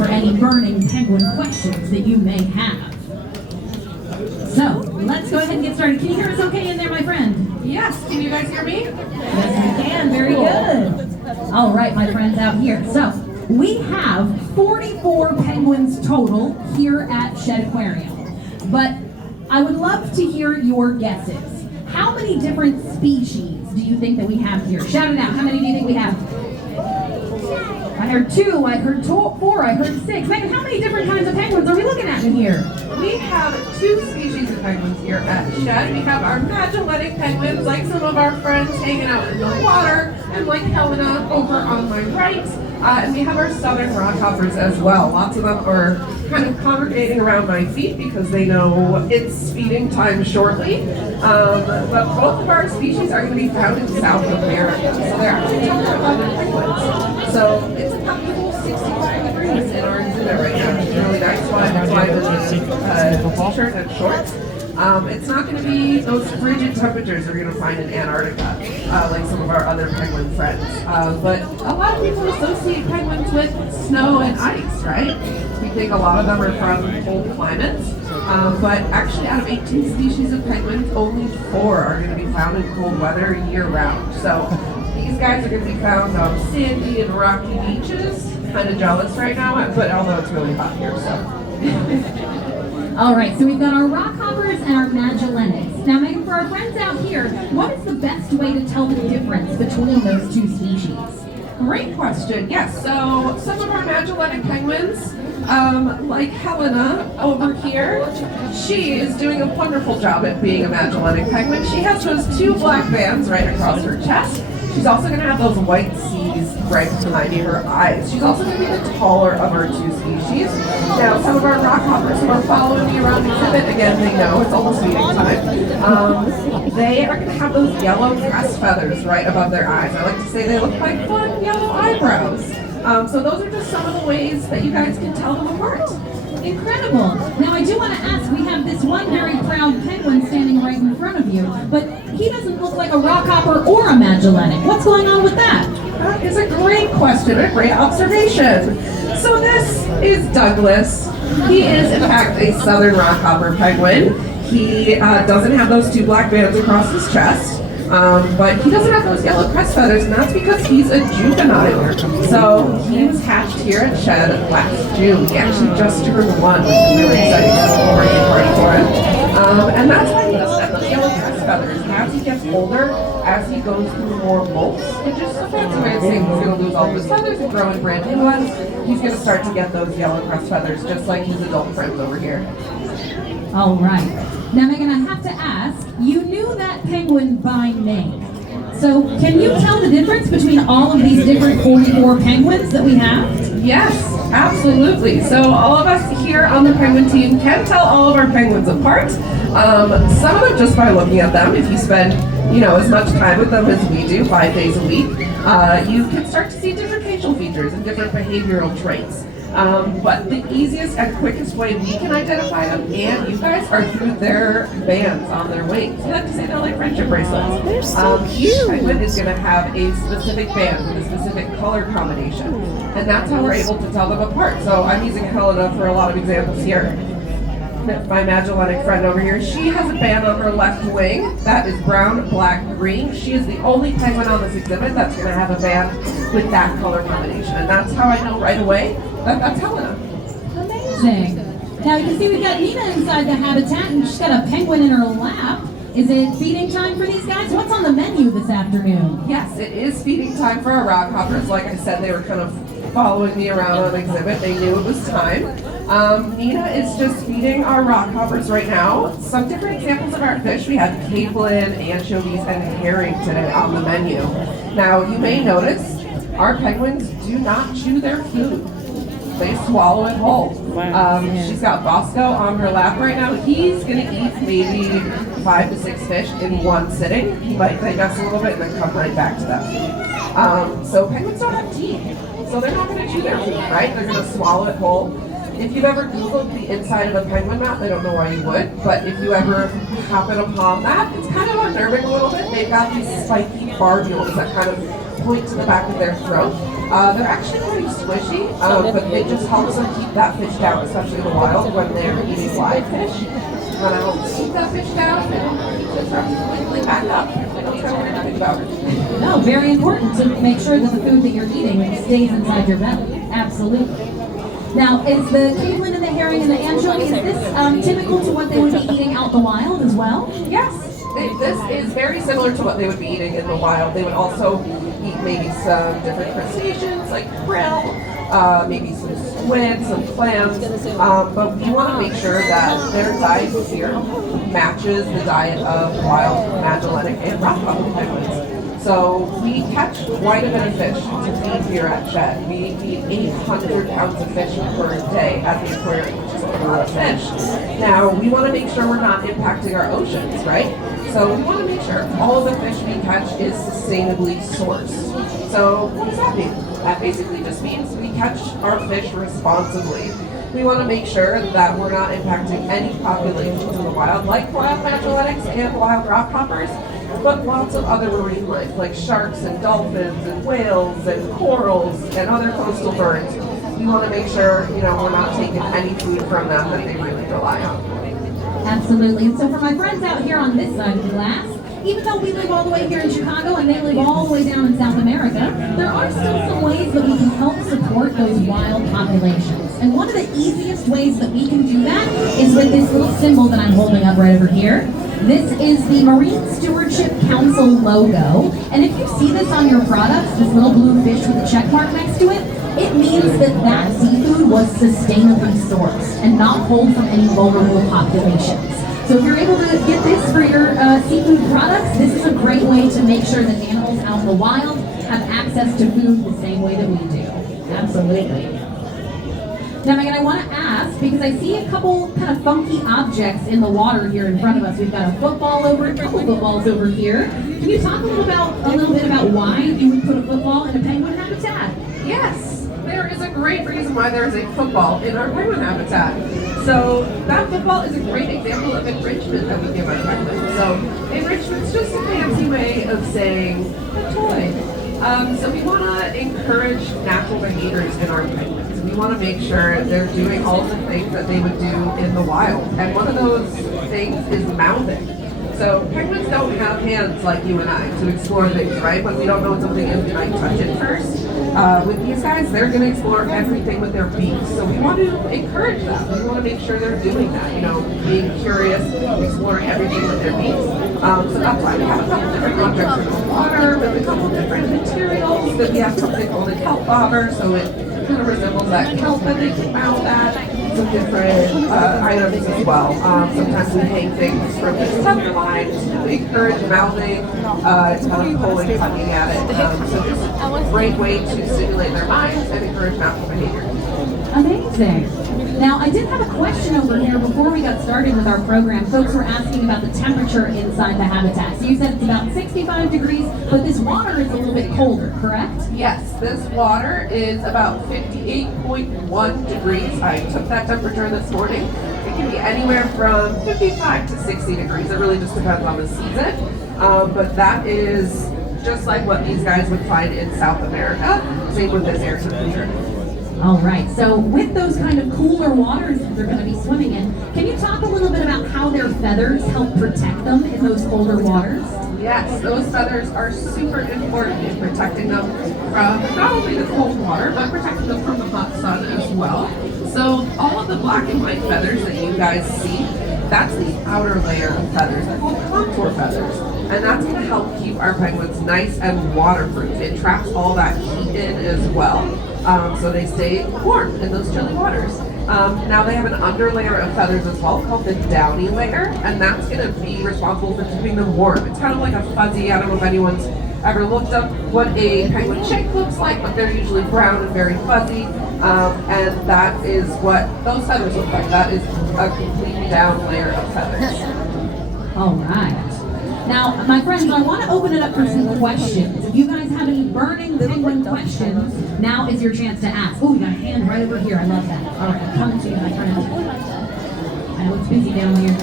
for any burning penguin questions that you may have. So, let's go ahead and get started. Can you hear us okay in there, my friend? Yes, can you guys hear me? Yes, we can. Very good. All right, my friends out here. So, we have 44 penguins total here at Shed Aquarium. But I would love to hear your guesses. How many different species do you think that we have here? Shout it out. How many do you think we have? I heard 2, I heard 4, I heard 6. Megan, how many different kinds of penguins are we looking at in here? We have 2 species of penguins here at Shed. We have our Magellanic penguins, like some of our friends hanging out in the water, and like Helena over on my right. And we have our southern rockhoppers as well. Lots of them are kind of congregating around my feet because they know it's feeding time shortly. But both of our species are going to be found in South America. So they're actually temperate penguins. So it's a comfortable 65 degrees in our exhibit right now. It's really nice. That's why the t-shirt and shorts. It's not going to be those frigid temperatures we're going to find in Antarctica, like some of our other penguin friends. But a lot of people associate penguins with snow and ice, right? We think a lot of them are from cold climates. But actually, out of 18 species of penguins, only 4 are going to be found in cold weather year-round. So these guys are going to be found on sandy and rocky beaches. Kind of jealous right now, but although it's really hot here, so. All right, so we've got our rockhoppers and our Magellanics. Now, Megan, for our friends out here, what is the best way to tell the difference between those 2 species? Great question. Yes, so some of our Magellanic penguins, like Helena over here, she is doing a wonderful job at being a Magellanic penguin. She has those 2 black bands right across her chest. She's also going to have those white C's right behind her eyes. She's also going to be the taller of our 2 species. Now, some of our rockhoppers who are following me around the exhibit, again, they know it's almost feeding time. They are going to have those yellow crest feathers right above their eyes. I like to say they look like fun yellow eyebrows. So those are just some of the ways that you guys can tell them apart. Incredible. Now, I do want to ask, we have this one very proud penguin standing right in front of you, but he doesn't look like a rockhopper or a Magellanic. What's going on with that? That is a great question, a great observation. So this is Douglas. He is, in fact, a southern rockhopper penguin. He doesn't have those 2 black bands across his chest. But he doesn't have those yellow crest feathers, and that's because he's a juvenile. So he was hatched here at Shed last June. He actually just turned 1, which is really exciting. It's a birthday party for him. And that's why he doesn't have those yellow crest feathers. As he gets older, as he goes through more molts, which is a fancy way of saying he's going to lose all of his feathers and grow in brand new ones, he's going to start to get those yellow crest feathers, just like his adult friends over here. All right. Now, Megan, I have to ask, you knew that penguin by name. So can you tell the difference between all of these different 44 penguins that we have? Yes, absolutely. So all of us here on the penguin team can tell all of our penguins apart. Some of them just by looking at them. If you spend, as much time with them as we do, 5 days a week, you can start to see different facial features and different behavioral traits. But the easiest and quickest way we can identify them, and you guys, are through their bands on their wings. I like to say they're like friendship bracelets. Each penguin is going to have a specific band with a specific color combination, and that's how we're able to tell them apart. So I'm using Helena for a lot of examples here. My Magellanic friend over here, she has a band on her left wing that is brown, black, green. She is the only penguin on this exhibit that's going to have a band with that color combination, and that's how I know right away that's Helena. Amazing. Now you can see we've got Nina inside the habitat, and she's got a penguin in her lap. Is it feeding time for these guys? What's on the menu this afternoon? Yes, it is feeding time for our rockhoppers. Like I said, they were kind of following me around on exhibit. They knew it was time. Nina is just feeding our rockhoppers right now. Some different examples of our fish. We have capelin, anchovies, and herring today on the menu. Now, you may notice our penguins do not chew their food. They swallow it whole. She's got Bosco on her lap right now. He's going to eat maybe 5 to 6 fish in one sitting. He might digest a little bit and then come right back to them. So penguins don't have teeth, so they're not going to chew their food, right? They're going to swallow it whole. If you've ever Googled the inside of a penguin mouth, I don't know why you would, but if you ever happen upon that, it's kind of unnerving a little bit. They've got these spiky barbules that kind of point to the back of their throat. They're actually pretty squishy. fishy, but it just helps them keep that fish down, especially in the wild when they're eating live fish. And it helps keep that fish down and keep it from wiggling back up. That's kind of weird to think about. No, very important to make sure that the food that you're eating stays inside your belly. Absolutely. Now, is the caitlin and the herring and the anchovy, is this typical to what they would be eating out in the wild as well? Yes, this is very similar to what they would be eating in the wild. They would also eat maybe some different crustaceans like krill, maybe some squid, some clams, but we want to make sure that their diet here matches the diet of wild Magellanic and rock buffalo penguins. So we catch quite a bit of fish to feed here at Shed. We feed 800 pounds of fish per day at the aquarium, which is a lot of fish. Now, we want to make sure we're not impacting our oceans, right? So we want to make sure all the fish we catch is sustainably sourced. So what does that mean? That basically just means we catch our fish responsibly. We want to make sure that we're not impacting any populations in the wild, like wild Magellanics and wild rockhoppers, but lots of other marine life, like sharks and dolphins and whales and corals and other coastal birds. We want to make sure, we're not taking any food from them that they really rely on. Absolutely. And so for my friends out here on this side of the glass, even though we live all the way here in Chicago and they live all the way down in South America, there are still some ways that we can help support those wild populations. And one of the easiest ways that we can do that is with this little symbol that I'm holding up right over here. This is the Marine Stewardship Council logo. And if you see this on your products, this little blue fish with a check mark next to it, it means that that seafood was sustainably sourced and not pulled from any vulnerable populations. So if you're able to get this for your seafood products, this is a great way to make sure that animals out in the wild have access to food the same way that we do. Absolutely. Now, Megan, I want to ask, because I see a couple kind of funky objects in the water here in front of us. We've got a football over, a couple footballs over here. Can you talk a little bit about why you would put a football in a penguin habitat? Yes, there is a great reason why there is a football in our penguin habitat. So that football is a great example of enrichment that we give our penguins. So enrichment's just a fancy way of saying a toy. So we want to encourage natural behaviors in our penguins. We want to make sure they're doing all the things that they would do in the wild. And one of those things is mouthing. So penguins don't have hands like you and I to explore things, right? When we don't know what something is, we might touch it first. With these guys, they're going to explore everything with their beaks. So we want to encourage that. We want to make sure they're doing that, being curious, exploring everything with their beaks. So that's why we have a couple different objects in the water with a couple different materials. That we have something called a kelp bobber, so it kind of resembles that kelp that they can mouth at. Some different items as well. Sometimes we hang things from the assembly line to encourage mouthing, kind of pulling, tugging at it. So just a great way to stimulate their minds and encourage mouthful behavior. Amazing. Now, I did have a question over here before we got started with our program. Folks were asking about the temperature inside the habitat. So you said it's about 65 degrees, but this water is a little bit colder, correct? Yes, this water is about 58.1 degrees. I took that temperature this morning. It can be anywhere from 55 to 60 degrees. It really just depends on the season. But that is just like what these guys would find in South America. Same with this air temperature. All right, so with those kind of cooler waters that they're going to be swimming in, can you talk a little bit about how their feathers help protect them in those colder waters? Yes, those feathers are super important in protecting them from not only the cold water, but protecting them from the hot sun as well. So all of the black and white feathers that you guys see, that's the outer layer of feathers. They're called contour feathers. And that's going to help keep our penguins nice and waterproof. It traps all that heat in as well. So they stay warm in those chilly waters. Now they have an underlayer of feathers as well called the downy layer, and that's going to be responsible for keeping them warm. It's kind of like a fuzzy, I don't know if anyone's ever looked up what a penguin chick looks like, but they're usually brown and very fuzzy, and that is what those feathers look like. That is a complete down layer of feathers. All right. Now, my friends, I want to open it up for some questions. If you guys have any burning penguin questions, now is your chance to ask. Oh, we got a hand right over here. I love that. All right, I'm coming to you, my friend. I know it's busy down here.